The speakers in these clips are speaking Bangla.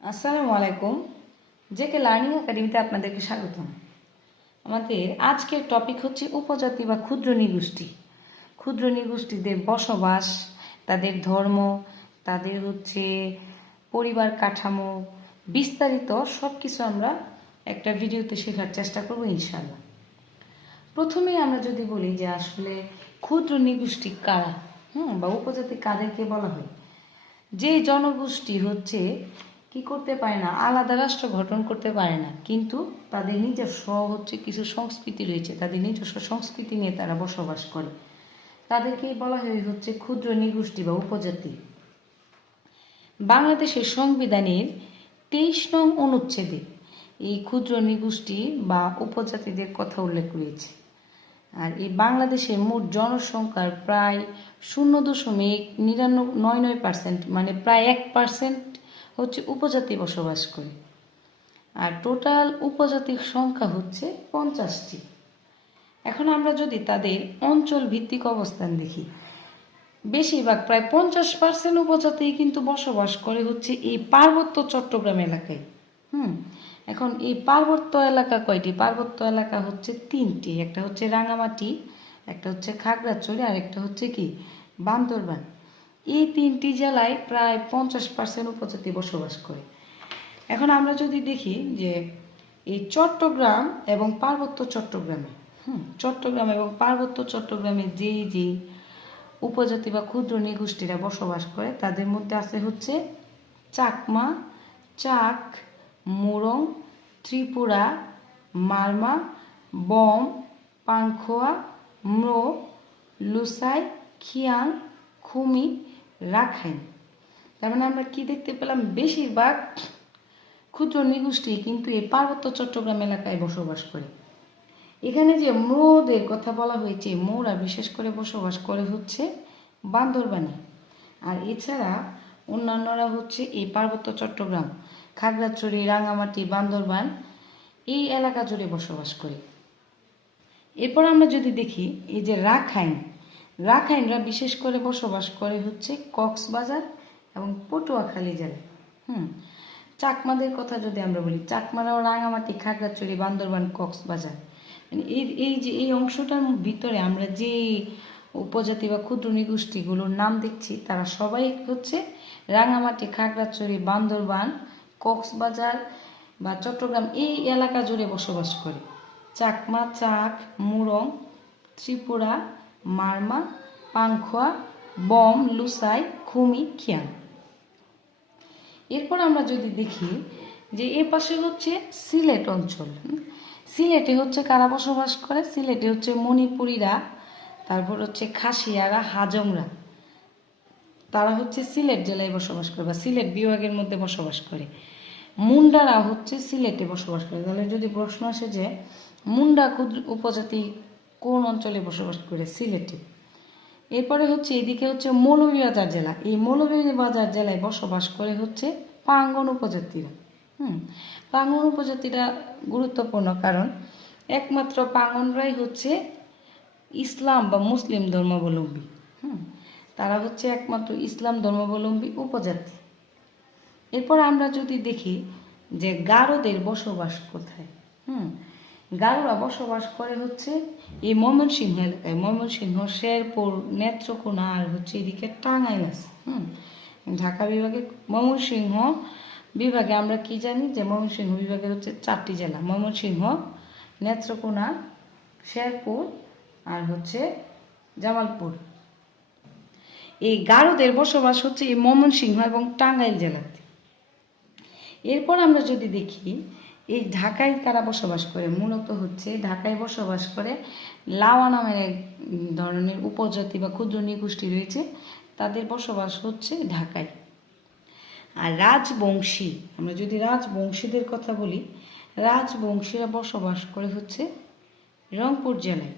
আসসালামু আলাইকুম জেকে লার্নিং একাডেমিতে আপনাদেরকে স্বাগতম। আমাদের আজকের টপিক হচ্ছে উপজাতি বা ক্ষুদ্র নিগোষ্ঠী। ক্ষুদ্র নিগোষ্ঠীদের বসবাস, তাদের ধর্ম, তাদের হচ্ছে পরিবার কাঠামো, বিস্তারিত সব কিছু আমরা একটা ভিডিওতে শেখার চেষ্টা করব ইনশাল্লাহ প্রথমেই আমরা যদি বলি যে আসলে ক্ষুদ্র নিগোষ্ঠী কারা? হুম, বা উপজাতি কাদেরকে বলা হয়? যে জনগোষ্ঠী হচ্ছে কি করতে পারে না, আলাদা রাষ্ট্র গঠন করতে পারে না, কিন্তু তাদের নিজস্ব হচ্ছে কিছু সংস্কৃতি রয়েছে, তাদের নিজস্ব সংস্কৃতি নিয়ে তারা বসবাস করে। তাদেরকে বলা হয় হচ্ছে ক্ষুদ্র নিগোষ্ঠী বা উপজাতি। বাংলাদেশের সংবিধানের তেইশ নং অনুচ্ছেদে এই ক্ষুদ্র নিগোষ্ঠী বা উপজাতিদের কথা উল্লেখ রয়েছে। আর এই বাংলাদেশের মোট জনসংখ্যার প্রায় শূন্য দশমিক নিরানব্বই, নয় নয় পার্সেন্ট মানে প্রায় এক পার্সেন্ট হচ্ছে উপজাতি বসবাস করে। আর টোটাল উপজাতির সংখ্যা হচ্ছে পঞ্চাশটি। এখন আমরা যদি তাদের অঞ্চল ভিত্তিক অবস্থান দেখি, বেশিরভাগ প্রায় পঞ্চাশ পার্সেন্ট উপজাতি কিন্তু বসবাস করে হচ্ছে এই পার্বত্য চট্টগ্রাম এলাকায়। হুম, এখন এই পার্বত্য এলাকা কয়টি? পার্বত্য এলাকা হচ্ছে তিনটি। একটা হচ্ছে রাঙামাটি, একটা হচ্ছে খাগড়াছড়ি, আর একটা হচ্ছে কি? বান্দরবান। এই তিনটি জেলায় প্রায় পঞ্চাশ পার্সেন্ট উপজাতি বসবাস করে। এখন আমরা যদি দেখি যে এই চট্টগ্রাম এবং পার্বত্য চট্টগ্রামে, হুম, চট্টগ্রাম এবং পার্বত্য চট্টগ্রামে যে যে উপজাতি বা ক্ষুদ্র নিগোষ্ঠীরা বসবাস করে, তাদের মধ্যে আছে হচ্ছে চাকমা, চাক, মুরং, ত্রিপুরা, মারমা, বম, পাংখোয়া, ম্রো, লুসাই খিয়াং খুমি রাখাইন তার মানে আমরা কি দেখতে পেলাম? বেশিরভাগ ক্ষুদ্র নিগোষ্ঠী কিন্তু এই পার্বত্য চট্টগ্রাম এলাকায় বসবাস করে। এখানে যে মোদের কথা বলা হয়েছে, মোরা বিশেষ করে বসবাস করে হচ্ছে বান্দরবানে। আর এছাড়া অন্যান্যরা হচ্ছে এই পার্বত্য চট্টগ্রাম, খাগড়াছড়ি রাঙামাটি বান্দরবান এই এলাকা জুড়ে বসবাস করে। এরপর আমরা যদি দেখি, এই যে রাখাইন রাখাইনরা বিশেষ করে বসবাস করে হচ্ছে কক্সবাজার এবং পটুয়াখালী জেলায় হুম, চাকমাদের কথা যদি আমরা বলি, চাকমারাও রাঙামাটি, খাগড়াছড়ি, বান্দরবান, কক্সবাজার। মানে এই এই যে, এই অংশটার ভিতরে আমরা যে উপজাতি বা ক্ষুদ্র নিগোষ্ঠীগুলোর নাম দেখছি, তারা সবাই হচ্ছে রাঙামাটি, খাগড়াছড়ি, বান্দরবান, কক্সবাজার বা চট্টগ্রাম এই এলাকা জুড়ে বসবাস করে। চাকমা, চাক, মুরং, ত্রিপুরা মারমা পাংখোয়া বম লুসাই খুমি, খিয়াং। এরপর আমরা যদি দেখি যে এ পাশে হচ্ছে সিলেট অঞ্চল সিলেটে হচ্ছে কারা বসবাস করে? সিলেটে হচ্ছে মণিপুরীরা, তারপর হচ্ছে খাসিয়ারা হাজংরা তারা হচ্ছে সিলেট জেলায় বসবাস করে বা সিলেট বিভাগের মধ্যে বসবাস করে। মুন্ডারা হচ্ছে সিলেটে বসবাস করে। তাহলে যদি প্রশ্ন আসে যে মুন্ডা উপজাতি কোন অঞ্চলে বসবাস করে? সিলেটে। এরপরে হচ্ছে এদিকে হচ্ছে মৌলভীবাজার জেলা। এই মৌলভীবাজার জেলায় বসবাস করে হচ্ছে পাঙ্গন উপজাতিরা। হুম পাঙ্গন উপজাতিরা গুরুত্বপূর্ণ কারণ একমাত্র পাঙ্গনরাই হচ্ছে ইসলাম বা মুসলিম ধর্মাবলম্বী। হুম, তারা হচ্ছে একমাত্র ইসলাম ধর্মাবলম্বী উপজাতি। এরপর আমরা যদি দেখি যে গারোদের বসবাস কোথায়? হুম গারোরা বসবাস করে হচ্ছে এই ময়মনসিংহ এলাকায় ময়মনসিংহ, শেরপুর, নেত্রকোনা আর হচ্ছে এদিকে টাঙ্গাইল আছে, হুম? ঢাকা বিভাগে ময়মনসিংহ বিভাগে আমরা কি জানি যে ময়মনসিংহ বিভাগের হচ্ছে চারটি জেলা, ময়মনসিংহ, নেত্রকোনা, শেরপুর আর হচ্ছে জামালপুর। এই গারোদের বসবাস হচ্ছে এই ময়মনসিংহ এবং টাঙ্গাইল জেলাতে। এরপর আমরা যদি দেখি এই ঢাকায় তারা বসবাস করে, মূলত হচ্ছে ঢাকায় বসবাস করে লাওয়া নামের এক ধরনের উপজাতি বা ক্ষুদ্র নিগোষ্ঠী রয়েছে, তাদের বসবাস হচ্ছে ঢাকায়। আর রাজবংশী, আমরা যদি রাজবংশীদের কথা বলি, রাজবংশীরা বসবাস করে হচ্ছে রংপুর জেলায়।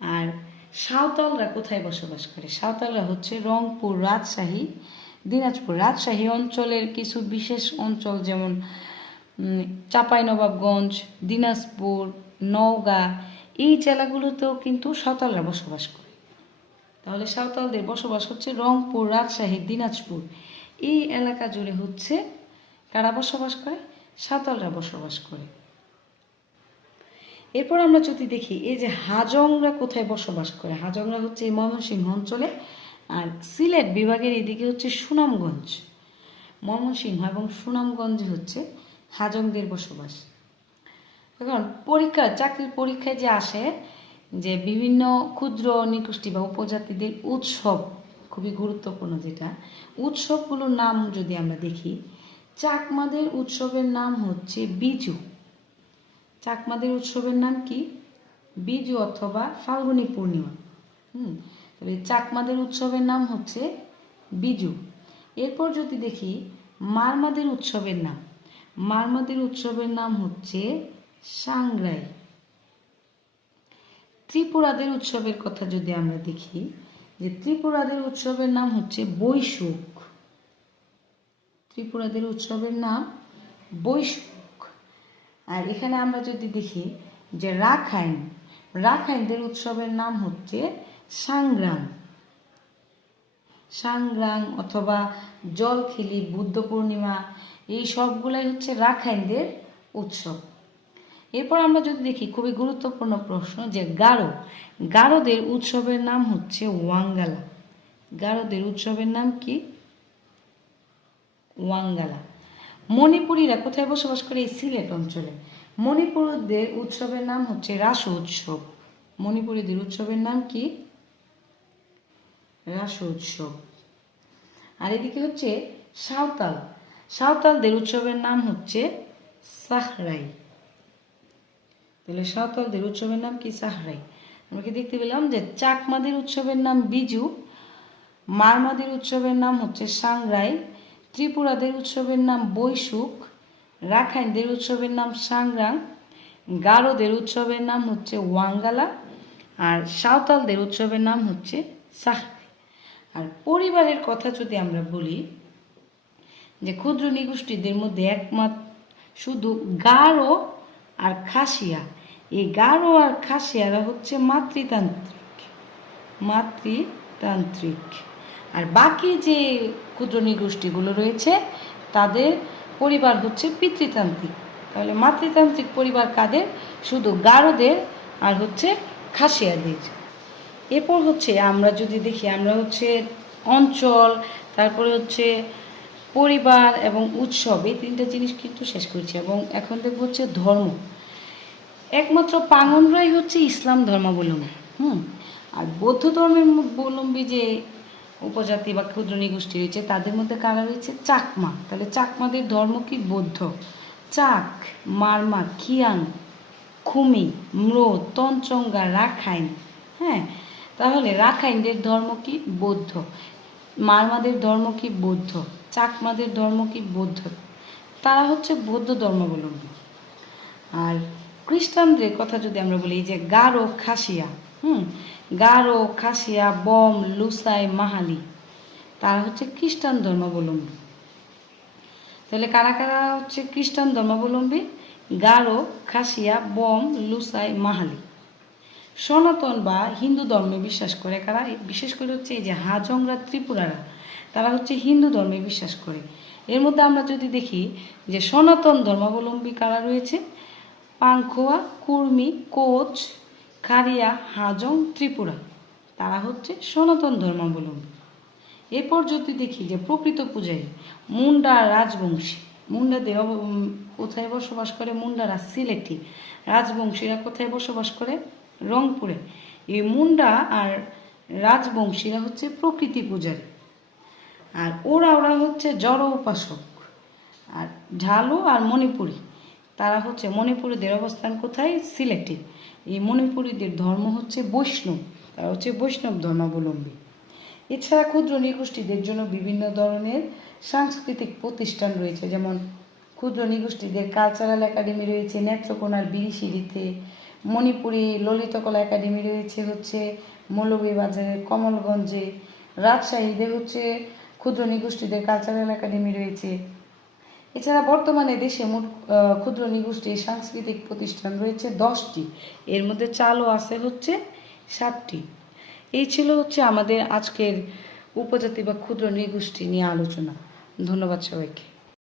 আর সাঁওতালরা কোথায় বসবাস করে? সাঁওতালরা হচ্ছে রংপুর রাজশাহী, দিনাজপুর রাজশাহী অঞ্চলের কিছু বিশেষ অঞ্চল যেমন চাঁপাইনবাবগঞ্জ, দিনাজপুর, নওগাঁ, এই জেলাগুলোতেও কিন্তু সাঁওতালরা বসবাস করে। তাহলে সাঁওতালদের বসবাস হচ্ছে রংপুর, রাজশাহী, দিনাজপুর। এই এলাকা জুড়ে হচ্ছে কারা বসবাস করে? সাঁওতালরা বসবাস করে। এরপর আমরা যদি দেখি, এই যে হাজংরা কোথায় বসবাস করে? হাজংরা হচ্ছে ময়মনসিংহ অঞ্চলে আর সিলেট বিভাগের এদিকে হচ্ছে সুনামগঞ্জ। ময়মনসিংহ এবং সুনামগঞ্জে হচ্ছে হাজংদের বসবাস। এখন পরীক্ষা, চাকরির পরীক্ষায় যে আসে যে বিভিন্ন ক্ষুদ্র, নিকুষ্টি বা উপজাতিদের উৎসব, খুবই গুরুত্বপূর্ণ যেটা, উৎসবগুলোর নাম যদি আমরা দেখি, চাকমাদের উৎসবের নাম হচ্ছে বিজু। চাকমাদের উৎসবের নাম কি? বিজু অথবা ফাল্গুনী পূর্ণিমা। হুম, তবে চাকমাদের উৎসবের নাম হচ্ছে বিজু। এরপর যদি দেখি, মারমাদের উৎসবের নাম মারমাদের উৎসবের নাম হচ্ছে সাংগ্রাই ত্রিপুরাদের উৎসবের কথা যদি আমরা দেখি, যে ত্রিপুরাদের উৎসবের নাম হচ্ছে বৈশুখ। ত্রিপুরাদের উৎসবের নাম বৈশুখ। আর এখানে আমরা যদি দেখি, যে রাখাইন, রাখাইনদের উৎসবের নাম হচ্ছে সাংগ্রাম সাংগ্রাম অথবা জলখিলি বুদ্ধ পূর্ণিমা এই সবগুলাই হচ্ছে রাখাইনদের উৎসব। এরপর আমরা যদি দেখি খুবই গুরুত্বপূর্ণ প্রশ্ন যে গারো, গারোদের উৎসবের নাম হচ্ছে ওয়াঙ্গালা। গারোদের উৎসবের নাম কি? ওয়াঙ্গালা। মণিপুরীরা কোথায় বসবাস করে? এই সিলেট অঞ্চলে। মণিপুরদের উৎসবের নাম হচ্ছে রাস উৎসব। মণিপুরীদের উৎসবের নাম কি? রাস উৎসব। আর এদিকে হচ্ছে সাঁওতাল। সাঁওতালদের উৎসবের নাম হচ্ছে সাহরাই। তাহলে সাঁওতালদের উৎসবের নাম কি সাহরাই? আমরা কি দেখতে পেলাম যে চাকমাদের উৎসবের নাম বিজু মারমাদের উৎসবের নাম হচ্ছে সাংরাই ত্রিপুরাদের উৎসবের নাম বৈশুখ রাখাইনদের উৎসবের নাম সাংরাং গারোদের উৎসবের নাম হচ্ছে ওয়াঙ্গালা, আর সাঁওতালদের উৎসবের নাম হচ্ছে সাহরাই। আর পরিবারের কথা যদি আমরা বলি যে ক্ষুদ্র নিগোষ্ঠীদের মধ্যে একমাত্র শুধু গারো আর খাসিয়া। এই গারো আর খাসিয়ারা হচ্ছে মাতৃতান্ত্রিক মাতৃতান্ত্রিক। আর বাকি যে ক্ষুদ্র নিগোষ্ঠীগুলো রয়েছে, তাদের পরিবার হচ্ছে পিতৃতান্ত্রিক। তাহলে মাতৃতান্ত্রিক পরিবার কাদের? শুধু গারোদের আর হচ্ছে খাসিয়াদের। এরপর হচ্ছে আমরা যদি দেখি, আমরা হচ্ছে অঞ্চল, তারপরে হচ্ছে পরিবার এবং উৎসব এই তিনটা জিনিস কিন্তু শেষ করেছি এবং এখন দেখব হচ্ছে ধর্ম। একমাত্র পাঙ্গনরাই হচ্ছে ইসলাম ধর্মাবলম্বী, হুম? আর বৌদ্ধ ধর্মের অবলম্বী যে উপজাতি বা ক্ষুদ্র নিগোষ্ঠী রয়েছে, তাদের মধ্যে কারা রয়েছে? চাকমা। তাহলে চাকমাদের ধর্ম কি বৌদ্ধ? চাক, মারমা খিয়াং খুমি ম্রো তঞ্চঙ্গা রাখাইন হ্যাঁ? তাহলে রাখাইনদের ধর্ম কি বৌদ্ধ? মারমাদের ধর্ম কি বৌদ্ধ? চাকমাদের ধর্ম কি বৌদ্ধ? তারা হচ্ছে বৌদ্ধ ধর্মাবলম্বী। আর খ্রিস্টানদের কথা যদি আমরা বলি, এই যে গারো খাসিয়া, হুম, গারো খাসিয়া, বম, লুসাই, মাহালি, তারা হচ্ছে খ্রিস্টান ধর্মাবলম্বী। তাহলে কারা কারা হচ্ছে খ্রিস্টান ধর্মাবলম্বী? গারো, খাসিয়া, বম, লুসাই, মাহালি। সনাতন বা হিন্দু ধর্মে বিশ্বাস করে কারা? বিশেষ করে হচ্ছে এই যে হাজংরা ত্রিপুরারা। তারা হচ্ছে হিন্দু ধর্মে বিশ্বাস করে। এর মধ্যে আমরা যদি দেখি যে সনাতন ধর্মাবলম্বী কারা রয়েছে? পাংখোয়া, কুর্মি, কোচ খারিয়া হাজং, ত্রিপুরা। তারা হচ্ছে সনাতন ধর্মাবলম্বী। এরপর যদি দেখি যে প্রকৃত পূজারী, মুন্ডা রাজবংশী। মুন্ডাদের কোথায় বসবাস করে? মুন্ডারা সিলেটি। রাজবংশীরা কোথায় বসবাস করে? রংপুরে। এই মুন্ডা আর রাজবংশীরা হচ্ছে প্রকৃতি পূজারী। আর ওরা ওরা হচ্ছে জড় উপাসক। আর ঝালু আর মণিপুরী। তারা হচ্ছে মণিপুরীদের অবস্থান কোথায়? সিলেটে। এই মণিপুরীদের ধর্ম হচ্ছে বৈষ্ণব। তারা হচ্ছে বৈষ্ণব ধর্মাবলম্বী। এছাড়া ক্ষুদ্র নিগোষ্ঠীদের জন্য বিভিন্ন ধরনের সাংস্কৃতিক প্রতিষ্ঠান রয়েছে। যেমন ক্ষুদ্র নিগোষ্ঠীদের কালচারাল একাডেমি রয়েছে, নেত্রকোনার বিরিশিরিতে মণিপুরি ললিতকলা একাডেমি রয়েছে হচ্ছে মৌলভীবাজারের কমলগঞ্জে। রাজশাহীদের হচ্ছে ক্ষুদ্র নিগোষ্ঠীদের কালচারাল একাডেমি রয়েছে। এছাড়া বর্তমানে দেশে মোট ক্ষুদ্র নিগোষ্ঠীর সাংস্কৃতিক প্রতিষ্ঠান রয়েছে দশটি। এর মধ্যে চালও আছে হচ্ছে সাতটি। এই ছিল হচ্ছে আমাদের আজকের উপজাতি বা ক্ষুদ্র নিগোষ্ঠী নিয়ে আলোচনা। ধন্যবাদ সবাইকে।